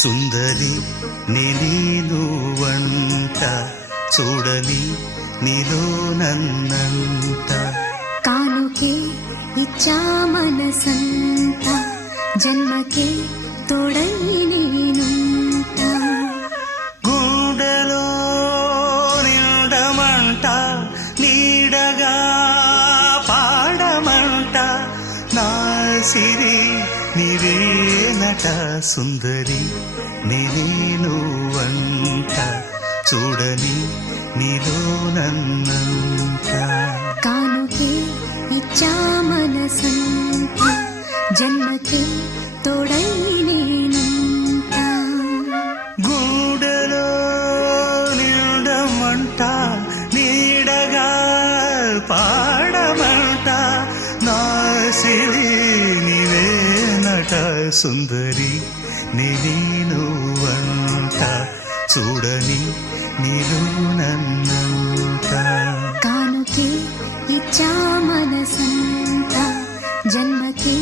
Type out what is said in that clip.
సుందరి నేను వంట చూడని నీలో నన్నంట కానుకే ఇచ్చా మనసంత జన్మకే తోడై నేనుంట గుండెలో నిండమంట నీడగా పాడమంట నా సిరి నీవేనట సుందరి నేను వంట చూడని నీలో నన్నంట కానుకే ఇచ్చా మనసంత జన్మకే తోడై నేనుంట గూడెలో నిండమంట నీడగా పాడమంట నా సిరి నీవేనట సుందరి నేను వంట చూడని నీలో నన్నంట కానుకే ఇచ్చా మనసంత జన్మకే